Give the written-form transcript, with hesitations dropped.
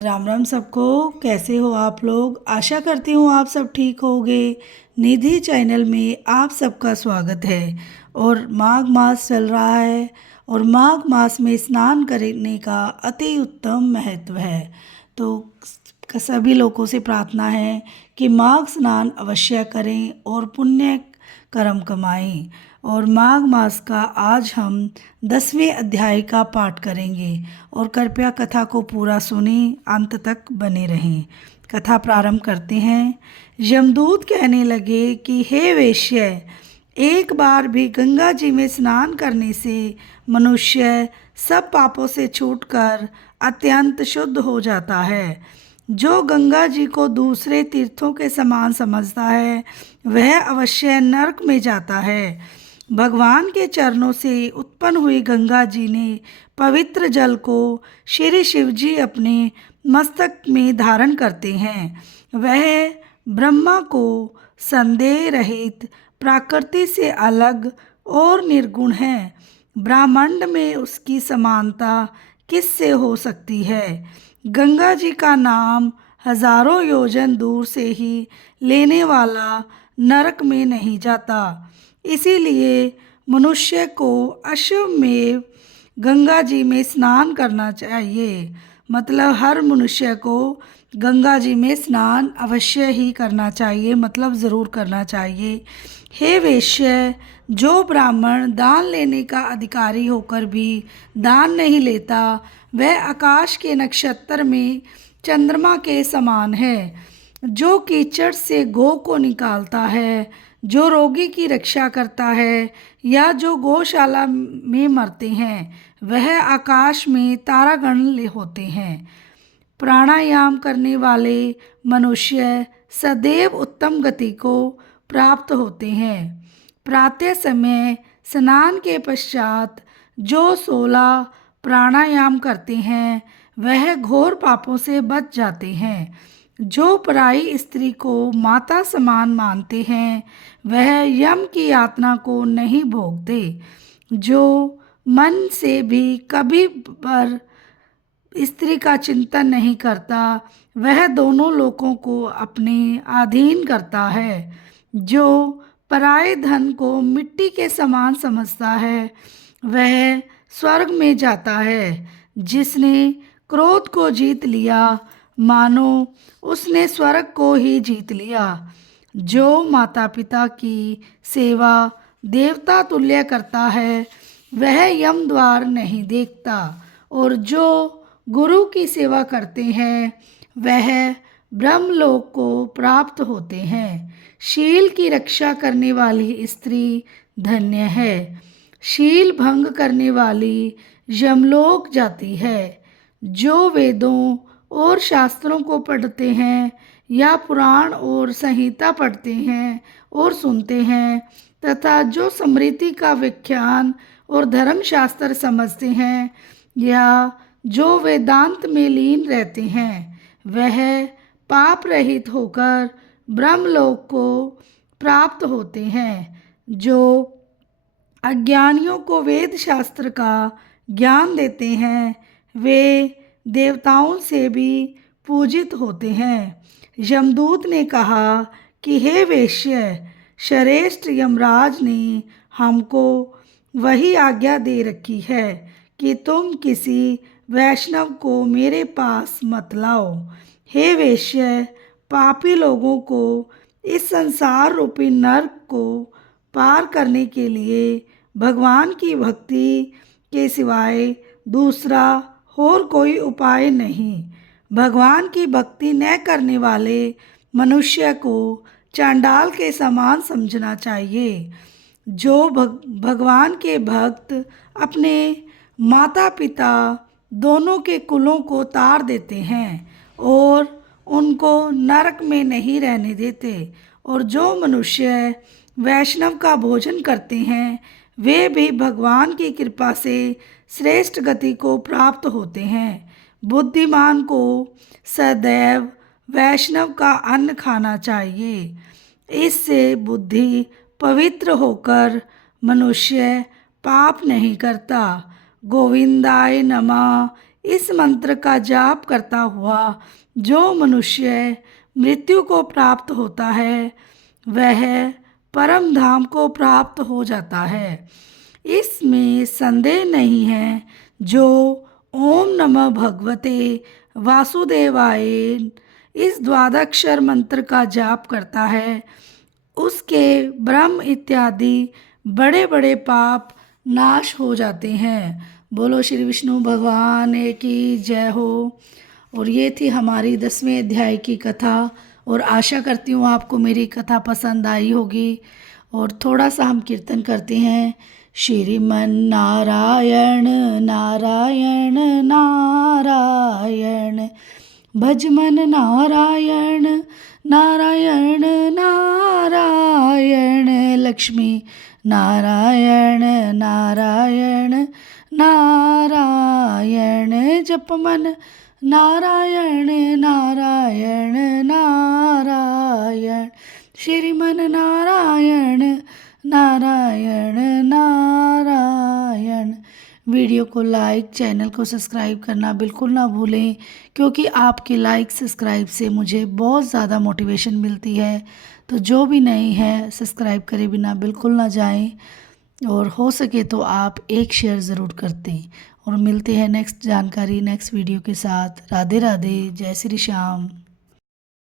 राम राम सबको। कैसे हो आप लोग? आशा करती हूँ आप सब ठीक होगे। निधि चैनल में आप सबका स्वागत है। और माघ मास चल रहा है और माघ मास में स्नान करने का अति उत्तम महत्व है। तो सभी लोगों से प्रार्थना है कि माघ स्नान अवश्य करें और पुण्य कर्म कमाएं। और माघ मास का आज हम 10वें अध्याय का पाठ करेंगे और कृपया कथा को पूरा सुने, अंत तक बने रहें। कथा प्रारंभ करते हैं। यमदूत कहने लगे कि हे वेश्य, एक बार भी गंगा जी में स्नान करने से मनुष्य सब पापों से छूटकर अत्यंत शुद्ध हो जाता है। जो गंगा जी को दूसरे तीर्थों के समान समझता है वह अवश्य नरक में जाता है। भगवान के चरणों से उत्पन्न हुई गंगा जी ने पवित्र जल को श्री शिव जी अपने मस्तक में धारण करते हैं। वह ब्रह्मा को संदेह रहित, प्रकृति से अलग और निर्गुण है। ब्रह्मांड में उसकी समानता किससे हो सकती है? गंगा जी का नाम हजारों योजन दूर से ही लेने वाला नरक में नहीं जाता। इसीलिए मनुष्य को अश्वमेव गंगा जी में स्नान करना चाहिए। मतलब हर मनुष्य को गंगा जी में स्नान अवश्य ही करना चाहिए, मतलब ज़रूर करना चाहिए। हे वेश्य, जो ब्राह्मण दान लेने का अधिकारी होकर भी दान नहीं लेता वह आकाश के नक्षत्र में चंद्रमा के समान है। जो कीचड़ से गौ को निकालता है, जो रोगी की रक्षा करता है या जो गौशाला में मरते हैं वह आकाश में तारागण होते हैं। प्राणायाम करने वाले मनुष्य सदैव उत्तम गति को प्राप्त होते हैं। प्रातः समय स्नान के पश्चात जो 16 प्राणायाम करते हैं वह घोर पापों से बच जाते हैं। जो पराई स्त्री को माता समान मानते हैं वह यम की यातना को नहीं भोगते। जो मन से भी कभी पर स्त्री का चिंतन नहीं करता वह दोनों लोकों को अपने अधीन करता है। जो पराये धन को मिट्टी के समान समझता है वह स्वर्ग में जाता है। जिसने क्रोध को जीत लिया मानो उसने स्वर्ग को ही जीत लिया। जो माता पिता की सेवा देवता तुल्य करता है वह यम द्वार नहीं देखता। और जो गुरु की सेवा करते हैं वह ब्रह्मलोक को प्राप्त होते हैं। शील की रक्षा करने वाली स्त्री धन्य है। शील भंग करने वाली यमलोक जाती है। जो वेदों और शास्त्रों को पढ़ते हैं या पुराण और संहिता पढ़ते हैं और सुनते हैं तथा जो स्मृति का व्याख्यान और धर्मशास्त्र समझते हैं या जो वेदांत में लीन रहते हैं वह पाप रहित होकर ब्रह्मलोक को प्राप्त होते हैं। जो अज्ञानियों को वेद शास्त्र का ज्ञान देते हैं वे देवताओं से भी पूजित होते हैं। यमदूत ने कहा कि हे वेश्य, श्रेष्ठ यमराज ने हमको वही आज्ञा दे रखी है कि तुम किसी वैष्णव को मेरे पास मत लाओ। हे वेश्य, पापी लोगों को इस संसार रूपी नरक को पार करने के लिए भगवान की भक्ति के सिवाय दूसरा और कोई उपाय नहीं। भगवान की भक्ति न करने वाले मनुष्य को चांडाल के समान समझना चाहिए। जो भगवान के भक्त अपने माता पिता दोनों के कुलों को तार देते हैं और उनको नरक में नहीं रहने देते। और जो मनुष्य वैष्णव का भोजन करते हैं वे भी भगवान की कृपा से श्रेष्ठ गति को प्राप्त होते हैं। बुद्धिमान को सदैव वैष्णव का अन्न खाना चाहिए। इससे बुद्धि पवित्र होकर मनुष्य पाप नहीं करता। गोविंदाय नमः। इस मंत्र का जाप करता हुआ जो मनुष्य मृत्यु को प्राप्त होता है वह परम धाम को प्राप्त हो जाता है। इसमें संदेह नहीं है। जो ओम नमः भगवते वासुदेवाय इस द्वादक्षर मंत्र का जाप करता है उसके ब्रह्म इत्यादि बड़े बड़े पाप नाश हो जाते हैं। बोलो श्री विष्णु भगवान की जय हो। और ये थी हमारी 10वें अध्याय की कथा। और आशा करती हूँ आपको मेरी कथा पसंद आई होगी। और थोड़ा सा हम कीर्तन करते हैं। श्रीमन नारायण नारायण नारायण भजमन नारायण नारायण नारायण लक्ष्मी नारायण नारायण नारायण जपमन नारायण नारायण नारायण श्रीमन नारायण नारायण नारायण। वीडियो को लाइक, चैनल को सब्सक्राइब करना बिल्कुल ना भूलें, क्योंकि आपके लाइक सब्सक्राइब से मुझे बहुत ज़्यादा मोटिवेशन मिलती है। तो जो भी नए हैं सब्सक्राइब करे बिना बिल्कुल ना जाएं। और हो सके तो आप एक शेयर ज़रूर करते। और मिलते हैं नेक्स्ट जानकारी नेक्स्ट वीडियो के साथ। राधे राधे, जय श्री श्याम।